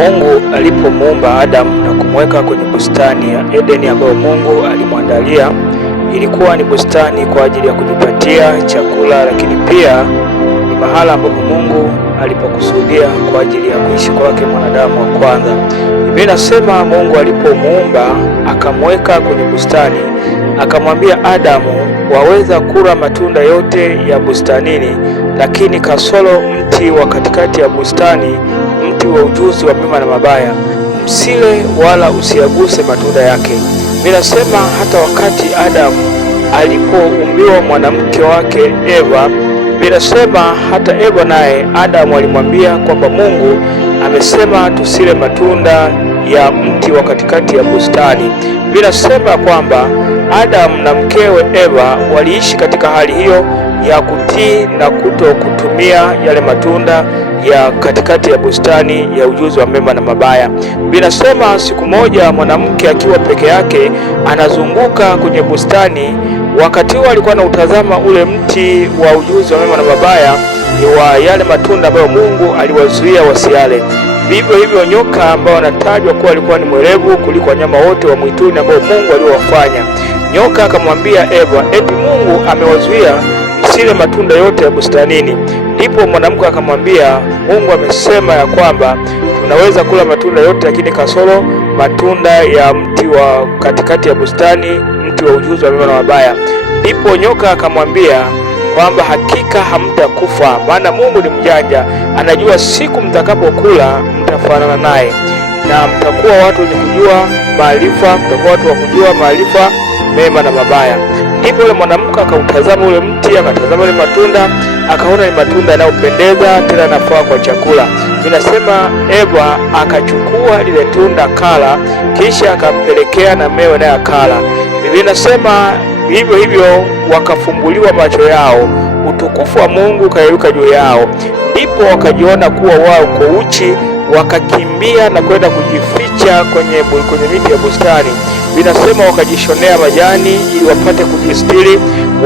Mungu alipomuumba Adamu na kumweka kwenye bustani ya Edeni ambayo Mungu alimwandalia, ilikuwa ni bustani kwa ajili ya kujipatia chakula, lakini pia ni mahala ambapo Mungu alipokusudia kwa ajili ya kuishi kwake mwanadamu wa kwanza. Biblia inasema Mungu alipomuumba akamweka kwenye bustani, akamwambia Adamu, waweza kula matunda yote ya bustanini, lakini kasoro mti wa katikati ya bustani, mti wa ujuzi wa mema na mabaya, msile wala usiaguse matunda yake. Biblia inasema hata wakati Adamu alipoumbiwa mwanamke wake Eva, Biblia inasema hata Eva naye Adamu alimwambia kwamba Mungu amesema tusile matunda ya mti wa katikati ya bustani. Biblia inasema kwamba Adamu na mkewe Eva waliishi katika hali hiyo ya kutii na kutumia yale matunda ya katikati ya bustani ya ujuzi wa mema na mabaya. Biblia inasema siku moja mwanamke akiwa peke yake anazunguka kwenye bustani, wakati huo alikuwa anautazama ule mti wa ujuzi wa mema na mabaya wa yale matunda ambayo Mungu aliwazuia wasiale. Vivyo hivyo nyoka ambao anatajwa kuwa alikuwa ni mwerevu kuliko wanyama wote wa mwituni ambao Mungu aliowafanya. Nyoka akamwambia Eva, eti Mungu amewazuia msile matunda yote ya bustanini. Ndipo mwanamke akamwambia, Mungu amesema ya kwamba tunaweza kula matunda yote, lakini kasoro matunda ya mti wa katikati ya bustani, mti wa ujuzi wa mema na mabaya. Ndipo nyoka akamwambia kwamba hakika hamtakufa, maana Mungu ni mjanja, anajua siku mtakapokula mtafanana naye na mtakuwa watu wenye kujua maarifa, mtakuwa watu wa kujua maarifa mema na mabaya. Ndipo yule mwanamke akautazama ule mti, akatazama ile matunda, akaona ni matunda yanayopendeza tena yanafaa kwa chakula. Ninasema Eva akachukua lile tunda kala, kisha akampelekea na mewe naye akala. Biblia inasema hivyo hivyo wakafumbuliwa macho yao, utukufu wa Mungu ukayeyuka juu yao. Ndipo wakajiona kuwa wao kwa uchi, wakakimbia na kwenda kujificha kwenye miti ya bustani. Binasema wakajishonea majani ili wapate kujistiri.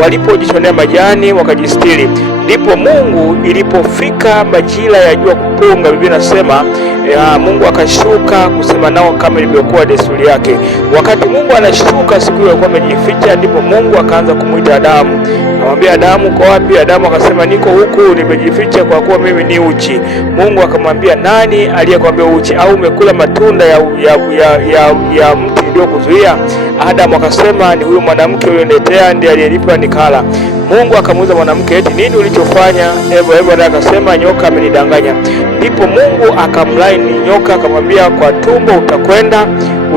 Walipojishonea majani wakajistiri, ndipo Mungu ilipofika majira ya jua kupunga, Biblia inasema Mungu akashuka kusema nao kama ilivyokuwa desturi yake. Wakati Mungu anashuka siku hiyo alikuwa amejificha, ndipo Mungu akaanza kumuita Adamu. Akamwambia, Adamu uko wapi? Adamu akasema, niko huku nimejificha kwa kuwa mimi ni uchi. Mungu akamwambia, nani aliyekwambia uchi? Au umekula matunda ya mti niliokuzuia? Adamu akasema, ni huyo mwanamke uliyoniletea ndiye aliyenipa nikala. Mungu akamuuliza mwanamke, eti nini ulichofanya? Eva naye akasema, nyoka amenidanganya. Ndipo Mungu akamlaini nyoka, akamwambia, kwa tumbo utakwenda,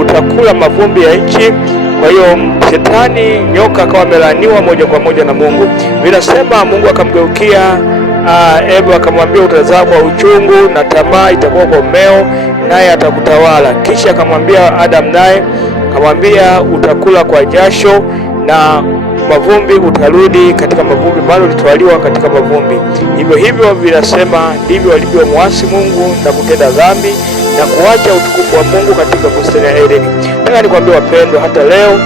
utakula mavumbi ya nchi. Kwa hiyo shetani, nyoka akawa amelaaniwa moja kwa moja na Mungu. Vinasema Mungu akamgeukia Eva akamwambia, utazaa kwa uchungu na tamaa itakuwa kwa mmeo, naye atakutawala. Kisha akamwambia Adamu, naye akamwambia, utakula kwa jasho na mavumbi utarudi katika mavumbi, maana ulitwaliwa katika mavumbi. Hivyo hivyo vinasema ndivyo walivyomwasi Mungu na kutenda dhambi na kuacha utukufu wa Mungu katika bustani ya Edeni. Nataka nikwambie wapendwa, hata leo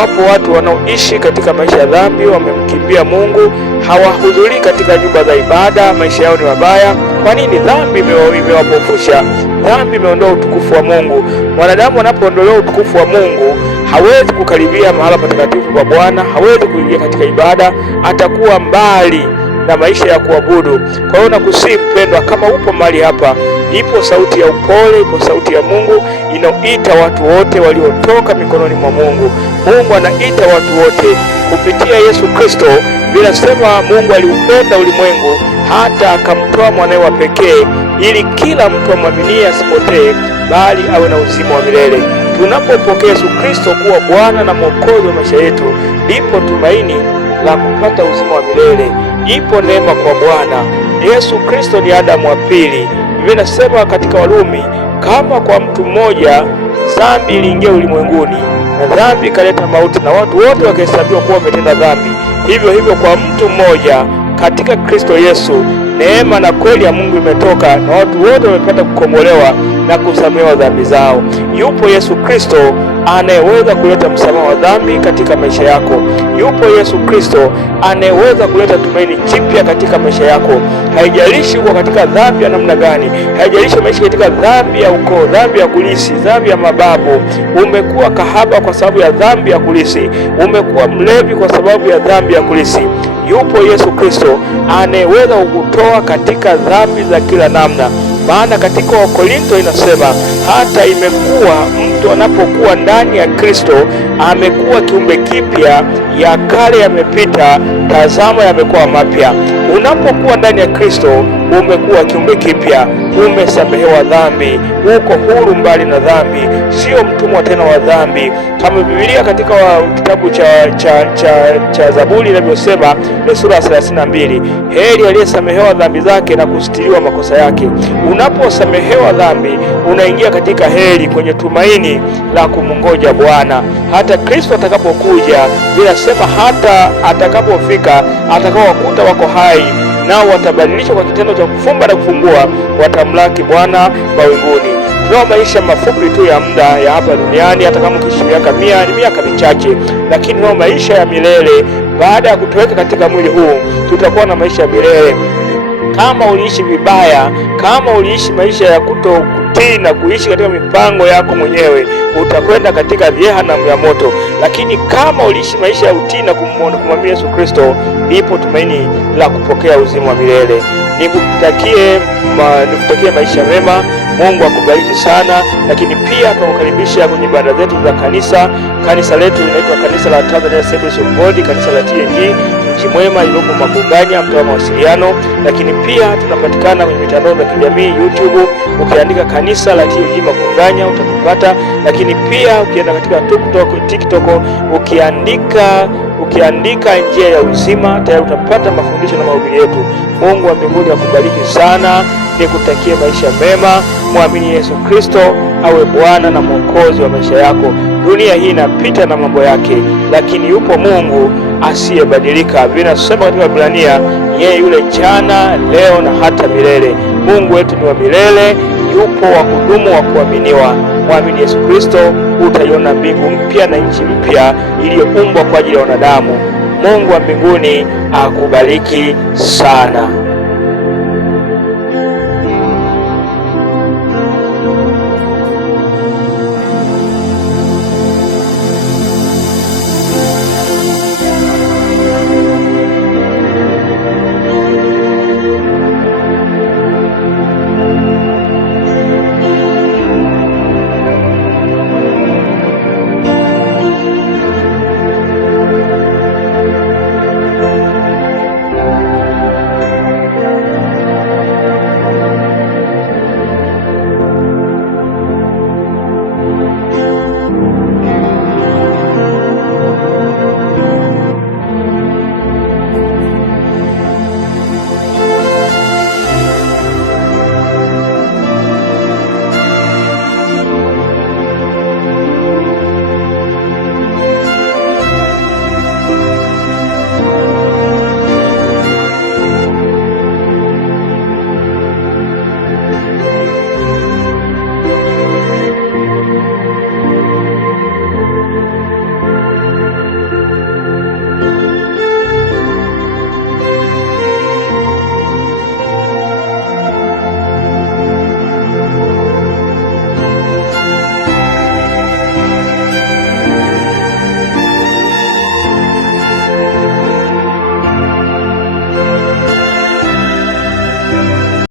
wapo watu wanaoishi katika maisha ya dhambi, wamemkimbia Mungu, hawahudhurii katika nyumba za ibada, maisha yao ni mabaya. Kwa nini? Dhambi imewapofusha, dhambi imeondoa utukufu wa Mungu. Mwanadamu anapoondolewa utukufu wa Mungu hawezi kukaribia mahala patakatifu pa Bwana, hawezi kuingia katika ibada, atakuwa mbali na maisha ya kuabudu. Kwa hiyo nakusihi mpendwa, kama upo mahali hapa, ipo sauti ya upole, ipo sauti ya Mungu inaoita watu wote waliotoka mikononi mwa Mungu. Mungu anaita watu wote kupitia Yesu Kristo. Bila sema Mungu aliupenda ulimwengu hata akamtoa mwanawe wa pekee, ili kila mtu amwaminie asipotee, bali awe na uzima wa milele. Tunapopokea Yesu Kristo kuwa Bwana na Mwokozi wa maisha yetu, ndipo tumaini la kupata uzima wa milele. Ipo neema kwa Bwana. Yesu Kristo ni Adamu wa pili. Biblia inasema katika Warumi, kama kwa mtu mmoja dhambi iliingia ulimwenguni, na dhambi ikaleta mauti, na watu wote wakahesabiwa kuwa wametenda dhambi, hivyo hivyo kwa mtu mmoja katika Kristo Yesu neema na kweli ya Mungu imetoka na watu wote wamepata kukombolewa na kusamehewa dhambi zao. Yupo Yesu Kristo anayeweza kuleta msamaha wa dhambi katika maisha yako. Yupo Yesu Kristo anayeweza kuleta tumaini jipya katika maisha yako. Haijalishi uko katika dhambi ya namna gani, haijalishi umeishi katika dhambi ya ukoo, dhambi ya kulisi, dhambi ya mababu, umekuwa kahaba kwa sababu ya dhambi ya kulisi, umekuwa mlevi kwa sababu ya dhambi ya kulisi. Yupo Yesu Kristo anayeweza kukutoa katika dhambi za kila namna. Maana katika Wakorintho inasema hata imekuwa mtu anapokuwa ndani ya Kristo amekuwa kiumbe kipya, ya kale yamepita, tazama yamekuwa mapya. Unapokuwa ndani ya Kristo umekuwa kiumbe kipya, umesamehewa dhambi, uko huru mbali na dhambi, sio mtumwa tena wa dhambi, kama Biblia katika kitabu cha Zaburi inavyosema, ni sura ya 32, heri aliyesamehewa dhambi zake na kusitiriwa makosa yake. Unaposamehewa dhambi unaingia katika heri, kwenye tumaini la kumungoja Bwana hata Kristo atakapokuja. Inasema hata atakapofika atakaowakuta wako hai, nao watabadilishwa kwa kitendo cha kufumba na kufumbua, watamlaki Bwana mawinguni. Tunao maisha mafupi tu ya muda ya hapa duniani, hata kama ukiishi miaka 100 ni miaka michache, lakini tunao maisha ya milele. Baada ya kutoweka katika mwili huu tutakuwa na maisha ya milele. Kama uliishi vibaya, kama uliishi maisha ya kutokutii na kuishi katika mipango yako mwenyewe, utakwenda katika jehanamu ya moto. Lakini kama uliishi maisha ya utii na kumwamini Yesu Kristo, ndipo tumaini la kupokea uzima wa milele. Nikutakie maisha mema. Mungu akubariki sana. Lakini pia tunakukaribisha kwenye ibada zetu za kanisa. Kanisa letu linaitwa Kanisa la Tanzania Assemblies of God, kanisa la TNG Mji Mwema iliyopo Makunganya, mtaa wa Mawasiliano. Lakini pia tunapatikana kwenye mitandao ya kijamii YouTube, ukiandika kanisa la TNG Makunganya utatupata. Lakini pia ukienda katika TikTok ukiandika njia ya uzima, tayari utapata mafundisho na mahubiri yetu. Mungu wa mbinguni akubariki sana. Nikutakie maisha mema. Muamini Yesu Kristo awe Bwana na Mwokozi wa maisha yako. Dunia hii inapita na mambo yake, lakini yupo Mungu asiyebadilika. Vinasema katika Waebrania, yeye yule jana, leo na hata milele. Mungu wetu ni wa milele, yupo wa kudumu, wa kuaminiwa. Muamini Yesu Kristo, utaiona mbingu mpya na nchi mpya iliyoumbwa kwa ajili ya wanadamu. Mungu wa mbinguni akubariki sana.